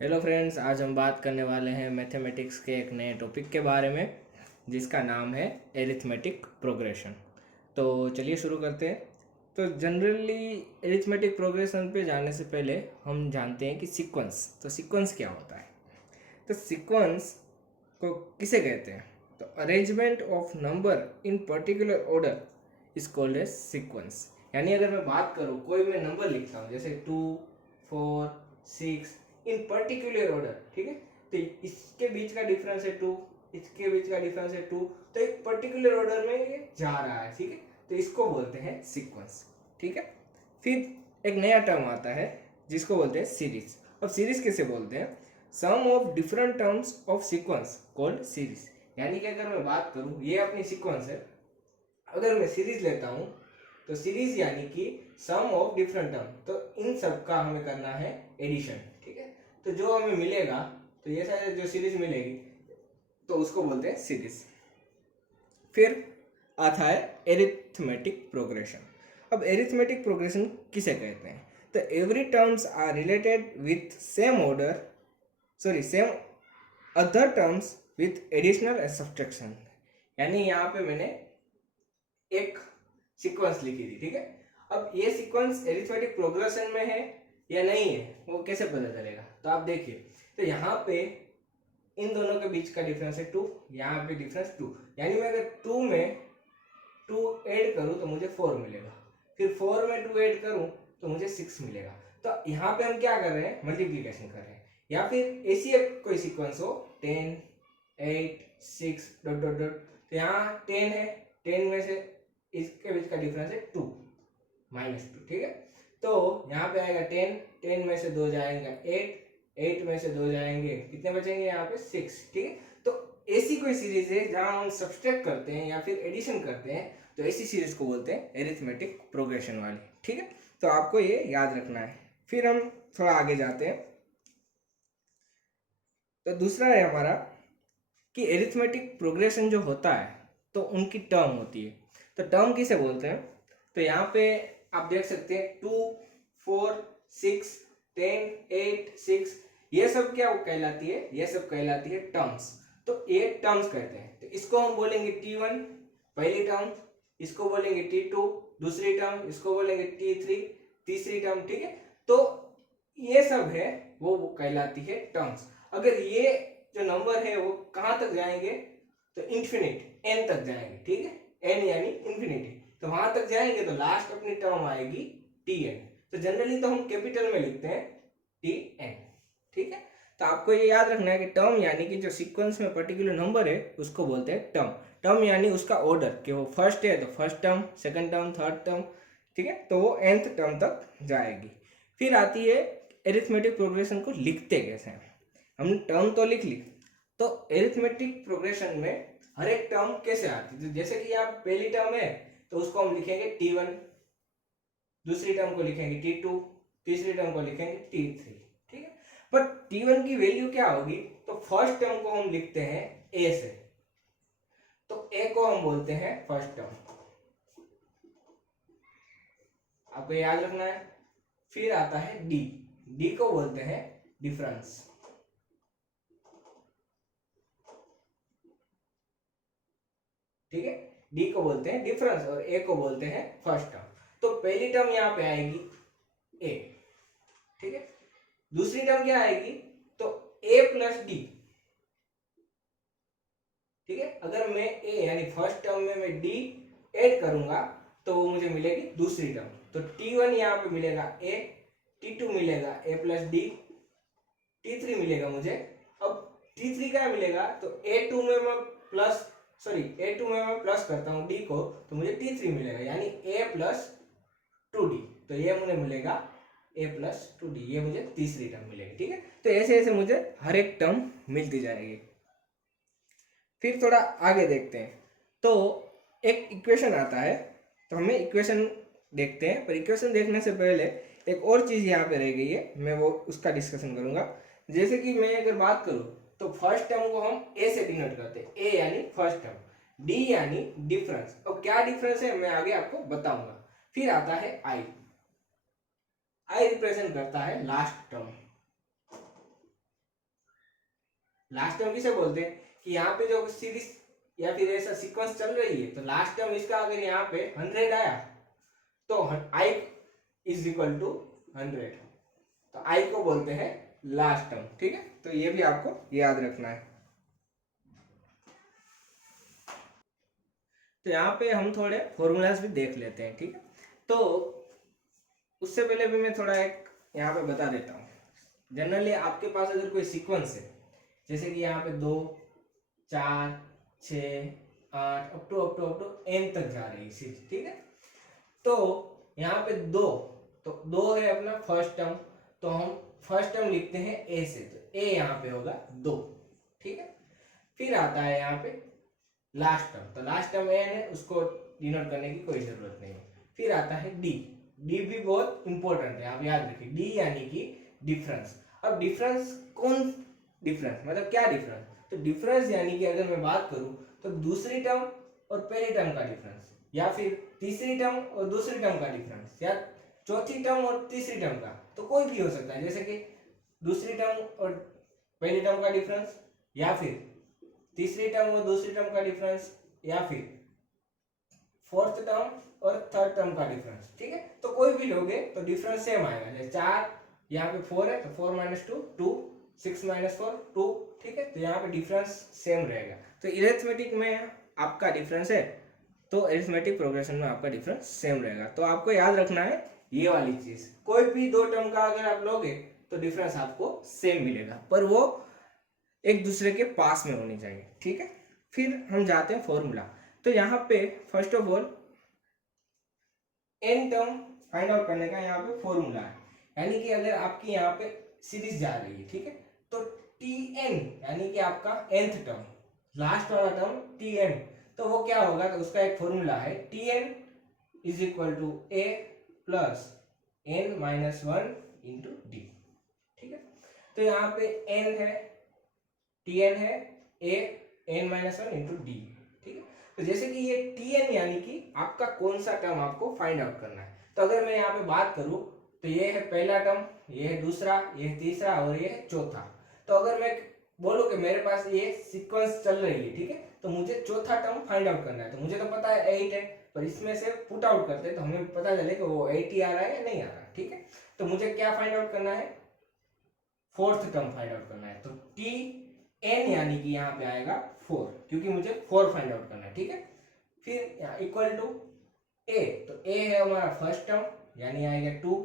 Hello friends, आज हम बात करने वाले हैं मैथमेटिक्स के एक नए टॉपिक के बारे में जिसका नाम है एरिथमेटिक प्रोग्रेशन। तो चलिए शुरू करते हैं। तो जनरली एरिथमेटिक प्रोग्रेशन पे जाने से पहले हम जानते हैं कि सीक्वेंस क्या होता है। तो सीक्वेंस को किसे कहते हैं? तो arrangement of number in particular order is called as sequence. यानी अगर मैं बात करूँ, कोई मैं नंबर लिखता हूँ जैसे 2, 4, 6 इन पर्टिकुलर ऑर्डर, ठीक है। तो इसके बीच का डिफरेंस है 2, इसके बीच का डिफरेंस है 2, तो एक पर्टिकुलर ऑर्डर में ये जा रहा है, ठीक है। तो इसको बोलते हैं सीक्वेंस, ठीक है। फिर एक नया टर्म आता है जिसको बोलते हैं सीरीज। अब सीरीज किसे बोलते हैं? Sum of different terms of sequence called series. यानी कि अगर मैं बात करूं, ये अपनी सीक्वेंस है, अगर मैं सीरीज लेता हूं तो सीरीज यानी कि सम ऑफ डिफरेंट टर्म, तो इन सब का हमें करना है एडिशन, ठीक है। तो जो हमें मिलेगा, तो ये सारे जो सीरीज मिलेगी तो उसको बोलते हैं सीरीज। फिर आता है एरिथमेटिक प्रोग्रेशन। अब एरिथमेटिक प्रोग्रेशन किसे कहते हैं? तो every terms are related with same order, sorry same other terms with additional subtraction. यानी यहाँ पे मैंने एक सीक्वेंस लिखी थी, ठीक है। अब ये सीक्वेंस एरिथमेटिक प्रोग्रेशन में है या नहीं है वो कैसे पता चलेगा? तो आप देखिए, तो यहाँ पे इन दोनों के बीच का डिफरेंस है 2, यहाँ पे डिफरेंस 2, यानी मैं अगर 2 में 2 ऐड करूँ तो मुझे 4 मिलेगा, फिर 4 में 2 ऐड करूँ तो मुझे 6 मिलेगा। तो यहाँ पे हम क्या कर रहे हैं? मल्टीप्लीकेशन कर रहे हैं। या फिर ऐसी एक कोई सीक्वेंस हो 10, 8, 6 डॉट डॉट डॉट, तो यहाँ 10 है, 10 में से इसके बीच का डिफरेंस है 2, -2, ठीक है। तो यहाँ पे आएगा 10, 10 में से 2 जाएंगे 8, 8 में से 2 जाएंगे, कितने बचेंगे यहाँ पे? 6, ठीक है। तो ऐसी कोई सीरीज है जहां हम सब्सट्रैक्ट करते हैं या फिर एडिशन करते हैं, तो ऐसी सीरीज को बोलते हैं एरिथमेटिक प्रोग्रेशन वाली, ठीक है। तो आपको ये याद रखना है। फिर हम थोड़ा आगे जाते हैं। तो दूसरा है हमारा कि एरिथमेटिक प्रोग्रेशन जो होता है तो उनकी टर्म होती है। तो टर्म किसे बोलते हैं? तो यहाँ पे आप देख सकते हैं 2, 4, 6, 10, 8, 6, ये सब क्या कहलाती है? ये सब कहलाती है टर्म्स। तो ये टर्म्स कहते हैं। तो इसको हम बोलेंगे T1 पहली टर्म, इसको बोलेंगे T2 दूसरी टर्म, इसको बोलेंगे T3 तीसरी टर्म, ठीक है। तो ये सब है वो कहलाती है टर्म्स। अगर ये जो नंबर है वो कहाँ तक जाएंगे? तो इंफिनिट एन तक जाएंगे, ठीक है। एन यानी इंफिनिटी, तो वहां तक जाएंगे तो लास्ट अपनी टर्म आएगी टी एन। तो जनरली तो हम कैपिटल में लिखते हैं टी एन, ठीक है। तो आपको ये याद रखना है कि टर्म यानी कि जो सीक्वेंस में पर्टिकुलर नंबर है उसको बोलते हैं टर्म। टर्म यानी उसका ऑर्डर, कि वो फर्स्ट है तो first term, second term, third term, ठीक है। तो वो nth टर्म तक जाएगी। फिर आती है एरिथमेटिक प्रोग्रेशन को लिखते कैसे हैं। हमने टर्म तो लिख ली, तो एरिथमेटिक प्रोग्रेशन में हर एक टर्म कैसे आती है? तो जैसे कि यहाँ पहली टर्म है तो उसको हम लिखेंगे T1, दूसरी टर्म को लिखेंगे T2, तीसरी टर्म को लिखेंगे T3, ठीक है। पर T1 की वैल्यू क्या होगी? तो फर्स्ट टर्म को हम लिखते हैं A से, तो A को हम बोलते हैं फर्स्ट टर्म, आपको याद रखना है। फिर आता है D, D को बोलते हैं डिफरेंस, ठीक है। डी को बोलते हैं डिफरेंस और ए को बोलते हैं फर्स्ट टर्म। तो पहली टर्म यहाँ पे आएगी ए, ठीक है। दूसरी टर्म क्या आएगी? तो ए प्लस डी, ठीक है। अगर मैं ए यानी फर्स्ट टर्म में मैं डी ऐड करूंगा तो वो मुझे मिलेगी दूसरी टर्म। तो T1 यहाँ पे मिलेगा ए, T2 मिलेगा ए प्लस डी, T3 मिलेगा मुझे। अब T3 क्या मिलेगा? तो A2 में मैं प्लस, सॉरी A2 में मैं प्लस करता हूँ D को, तो मुझे T3 मिलेगा, यानी A प्लस 2D। तो ये मुझे मिलेगा A प्लस 2D, ये मुझे तीसरी टर्म मिलेगी, ठीक है। तो ऐसे ऐसे मुझे हर एक टर्म मिलती जाएगी। फिर थोड़ा आगे देखते हैं। तो एक इक्वेशन आता है, तो हमें इक्वेशन देखते हैं। पर इक्वेशन देखने से पहले एक और चीज़ यहाँ पे रह गई है, मैं वो उसका डिस्कशन करूँगा। जैसे कि मैं अगर बात करूँ तो फर्स्ट टर्म को हम ए से डिनोट करते हैं, ए यानी फर्स्ट टर्म, डी यानी डिफरेंस। और क्या डिफरेंस है मैं आगे आपको बताऊंगा। फिर आता है आई, आई रिप्रेजेंट करता है लास्ट टर्म, लास्ट टर्म किसे बोलते हैं कि यहाँ पे जो सीरीज या फिर ऐसा सीक्वेंस चल रही है तो लास्ट टर्म इसका अगर यहाँ पे 100 आया तो i इज इक्वल टू 100, तो i को बोलते हैं लास्ट टर्म। ठीक है, तो ये भी आपको याद रखना है। तो यहाँ पे हम थोड़े फॉर्मूलाज भी देख लेते हैं। ठीक है, तो उससे पहले भी मैं थोड़ा एक यहाँ पे बता देता हूँ। जनरली आपके पास अगर कोई सीक्वेंस है, जैसे कि यहाँ पे 2 4 6 8 अप टू n तक जा रही है सीरीज। ठीक है, तो यहाँ पे 2, तो 2 है अपना फर्स्ट टर्म, तो हम फर्स्ट टर्म लिखते हैं a से, तो a यहाँ पे होगा 2। ठीक है, फिर आता है यहाँ पे लास्ट टर्म, तो लास्ट टर्म n है, उसको डिनोट करने की कोई जरूरत नहीं है। फिर आता है d, d भी बहुत इंपॉर्टेंट है, आप याद रखिए, d यानी कि डिफरेंस। अब डिफरेंस कौन, डिफरेंस मतलब क्या डिफरेंस, तो डिफरेंस यानी कि अगर मैं बात करूं तो दूसरी टर्म और पहली टर्म का डिफरेंस, या फिर तीसरी टर्म और दूसरी टर्म का डिफरेंस, या चौथी टर्म और तीसरी टर्म का, तो कोई भी हो सकता है, जैसे कि दूसरी टर्म और पहली टर्म का डिफरेंस, या फिर तीसरी टर्म और दूसरी टर्म का डिफरेंस, या फिर फोर्थ टर्म और थर्ड टर्म का डिफरेंस। ठीक है, तो कोई भी लोगे तो डिफरेंस सेम आएगा। जैसे 4 यहाँ पे 4 है तो 4 माइनस 2 2, 6 माइनस 4 2। ठीक है, तो यहाँ पे डिफरेंस सेम रहेगा। तो इरेथमेटिक में आपका डिफरेंस है तो अरिथमेटिक प्रोग्रेशन में आपका डिफरेंस सेम रहेगा। तो आपको याद रखना है ये वाली चीज, कोई भी दो टर्म का अगर आप लोगे तो डिफरेंस आपको सेम मिलेगा, पर वो एक दूसरे के पास में होनी चाहिए। ठीक है, फिर हम जाते हैं फॉर्मूला। तो यहाँ पे first of all n term find out करने का यहाँ पे फॉर्मूला है, यानी कि अगर आपकी यहाँ पे सीरीज जा रही है, ठीक है, तो tn यानी कि आपका nth टर्म, लास्ट वाला टर्म tn, तो वो क्या होगा, तो उसका एक फॉर्मूला है tn is equal to a plus n minus 1 into d. ठीक है, तो यहाँ पे n है, tn है, a n minus 1 into d. ठीक है, तो जैसे कि ये tn यानी कि आपका कौन सा टर्म आपको फाइंड आउट करना है, तो अगर मैं यहाँ पे बात करूँ तो ये है पहला टर्म, ये है दूसरा, ये है तीसरा और ये है चौथा। तो अगर मैं बोलूँ कि मेरे पास ये सीक्वेंस चल रही है, ठीक है, तो मुझे चौथा टर्म फाइंड आउट करना है, तो मुझे तो पता है 8 है, पर इसमें से पुट आउट करते हैं तो हमें पता चले कि वो 8 ही आ रहा है या नहीं आ रहा है। ठीक है, तो मुझे क्या फाइंड आउट करना है, फोर्थ टर्म फाइंड आउट करना है, तो टी एन यानी कि यहाँ पे आएगा 4, क्योंकि मुझे 4 फाइंड आउट करना है। ठीक है, फिर यहाँ इक्वल टू ए, तो ए है हमारा फर्स्ट टर्म यानी आएगा 2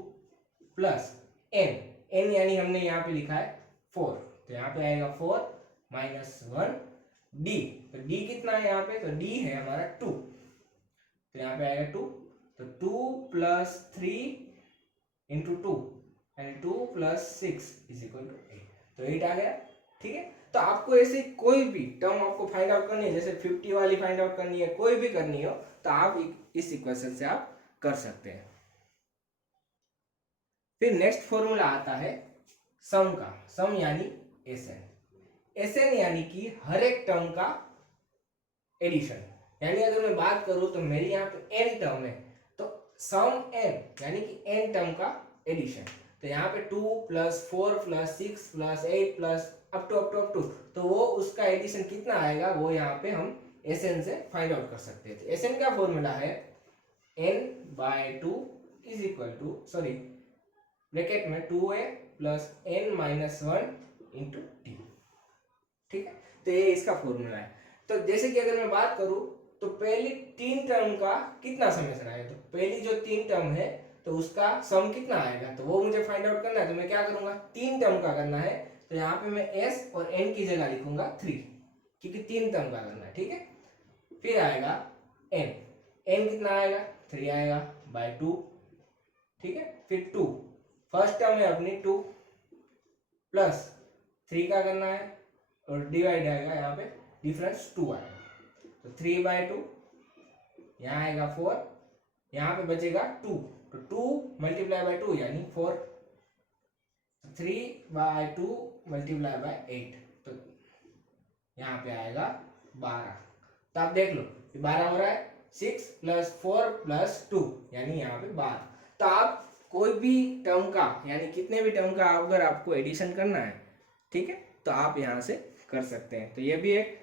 प्लस एन, एन यानी हमने यहाँ पे लिखा है 4, तो यहाँ पे आएगा 4 माइनस 1 डी, तो डी कितना है यहाँ पे, तो डी है हमारा 2, तो यहाँ पे आएगा 2, तो 2 प्लस 3 इंटू 2 यानी 2 प्लस 6 इज इक्वल टू 8, तो 8 आ गया। ठीक है, तो आपको ऐसे कोई भी टर्म आपको फाइंड आउट करनी है, जैसे 50 वाली फाइंड आउट करनी है, कोई भी करनी हो, तो आप इस इक्वेशन से आप कर सकते हैं। फिर नेक्स्ट फॉर्मूला आता है सम का, सम यानी एसएन, एसएन यानी कि हर एक टर्म का एडिशन, यानी अगर मैं बात करूं तो मेरी यहाँ पे एन टर्म है, तो सम एन यानी कि एन टर्म का एडिशन, तो यहाँ पे 2 plus 4 plus 6 plus 8 plus up to, तो वो उसका एडिशन कितना आएगा वो यहाँ पे हम एसएन से फाइंड आउट कर सकते हैं। तो एसएन का फॉर्मूला है n/2 is equal to, sorry bracket में 2a plus n minus 1 into t. ठीक है, तो ये इसका फॉर्मूला है। तो जैसे कि अगर मैं बात करूं तो पहली 3 टर्म का कितना समेशन आएगा, तो पहली जो 3 टर्म है तो उसका सम कितना आएगा, तो वो मुझे फाइंड आउट करना है। तो मैं क्या करूंगा, 3 टर्म का करना है, तो यहाँ पे मैं s और n की जगह लिखूंगा 3, क्योंकि 3 टर्म का करना है। ठीक है, फिर आएगा n, n कितना आएगा, 3 आएगा बाय 2। ठीक है, फिर 2, फर्स्ट टर्म है अपनी 2 प्लस 3 का करना है और डिवाइड आएगा, यहाँ पे डिफरेंस 2 आएगा, तो 3/2, यहाँ आएगा 4, यहाँ पे बचेगा 2, तो 2 मल्टीप्लाई बाय 2 यानी 4, 3/2 मल्टीप्लाई बाय 8, तो यहाँ पे आएगा 12। तो आप देख लो 12 हो रहा है, 6 प्लस 4 प्लस 2 यानी यहाँ पे 12। तो आप कोई भी टर्म का यानी कितने भी टर्म का अगर आपको एडिशन करना है, ठीक है, तो आप यहाँ से कर सकते हैं। तो ये भी एक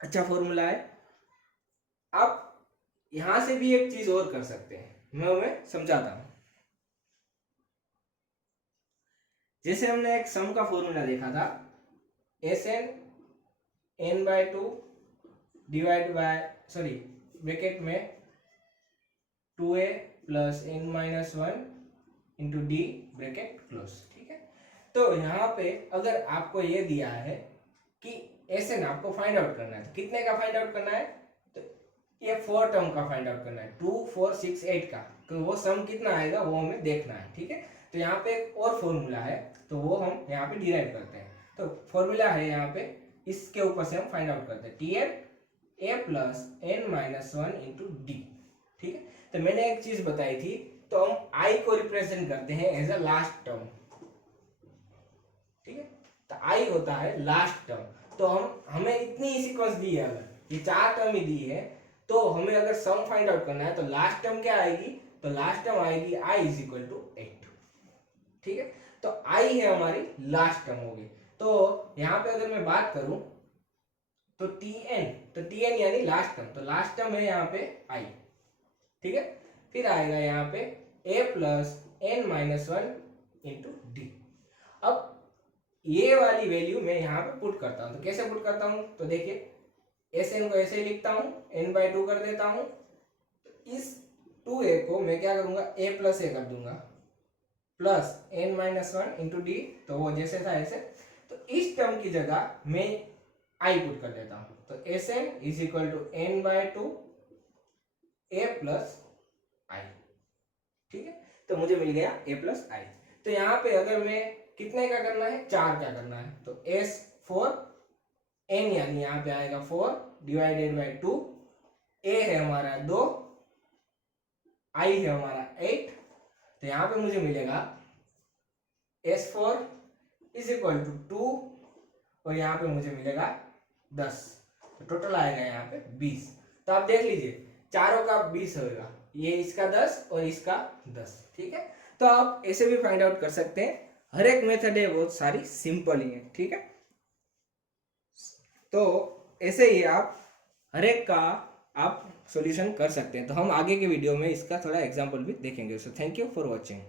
अच्छा फॉर्मूला है। आप यहां से भी एक चीज और कर सकते हैं, मैं समझाता हूं। जैसे हमने एक सम का फॉर्मूला देखा था, s n n by two divide by bracket में 2a plus n minus one into d bracket close, ठीक है। तो यहाँ पे अगर आपको ये दिया है कि एस एन आपको फाइंड आउट करना है, तो कितने का फाइंड आउट करना है, तो ये 4 टर्म का फाइंड आउट करना है, 2 4 6 8 का, तो वो सम कितना आएगा वो हमें देखना है, ठीक है। तो यहाँ पे एक और फॉर्मूला है, तो वो हम यहाँ पे डिराइव करते हैं। तो फॉर्मूला है यहाँ पे, इसके ऊपर से हम फाइंड आउट करते हैं, t n a plus n minus one into d, ठीक है। तो मैंने एक चीज बताई थी, तो हम आई को रिप्रेजेंट करते हैं एज अ लास्ट टर्म, ठीक है। तो आई होता है लास्ट टर्म। तो हमें इतनी ही सीक्वेंस दी है, अगर ये 4 टर्म ही दी है, तो हमें अगर सम फाइंड आउट करना है तो लास्ट टर्म क्या आएगी, तो लास्ट टर्म आएगी आई इज इक्वल टू 8, ठीक है। तो आई है हमारी लास्ट टर्म होगी। तो यहाँ पे अगर मैं बात करूं तो टी एन यानी लास्ट टर्म, तो लास्ट टर्म है यहाँ पे आई, ठीक है। फिर आएगा यहाँ पे a plus n minus one into d. अब ये वाली वैल्यू मैं यहाँ पे पुट करता हूँ, तो कैसे पुट करता हूँ, तो देखिए एस एन को ऐसे ही लिखता हूँ, n बाई टू कर देता हूँ। इस 2a को मैं क्या करूंगा, a प्लस ए कर दूंगा, plus n minus one into d, तो वो जैसे था ऐसे। तो इस टर्म की जगह मैं आई पुट कर देता हूँ, तो S N is equal to N by two A plus I, ठीक है। तो मुझे मिल गया a प्लस आई। तो यहाँ पे अगर मैं कितने का करना है, 4 का करना है, तो एस 4 एन यानी यहाँ पे आएगा 4 डिवाइडेड बाई 2, ए है हमारा 2, आई है हमारा 8। तो यहाँ पे मुझे मिलेगा S4 इज इक्वल टू 2 और यहाँ पे मुझे मिलेगा 10। तो टोटल आएगा यहाँ पे 20। तो आप देख लीजिए चारों का 20 होगा, ये इसका 10 और इसका 10, ठीक है। तो आप ऐसे भी फाइंड आउट कर सकते हैं। हर एक मेथड है बहुत सारी सिंपल ही है, ठीक है। तो ऐसे ही आप हर एक का आप सॉल्यूशन कर सकते हैं। तो हम आगे के वीडियो में इसका थोड़ा एग्जांपल भी देखेंगे। So thank you for watching.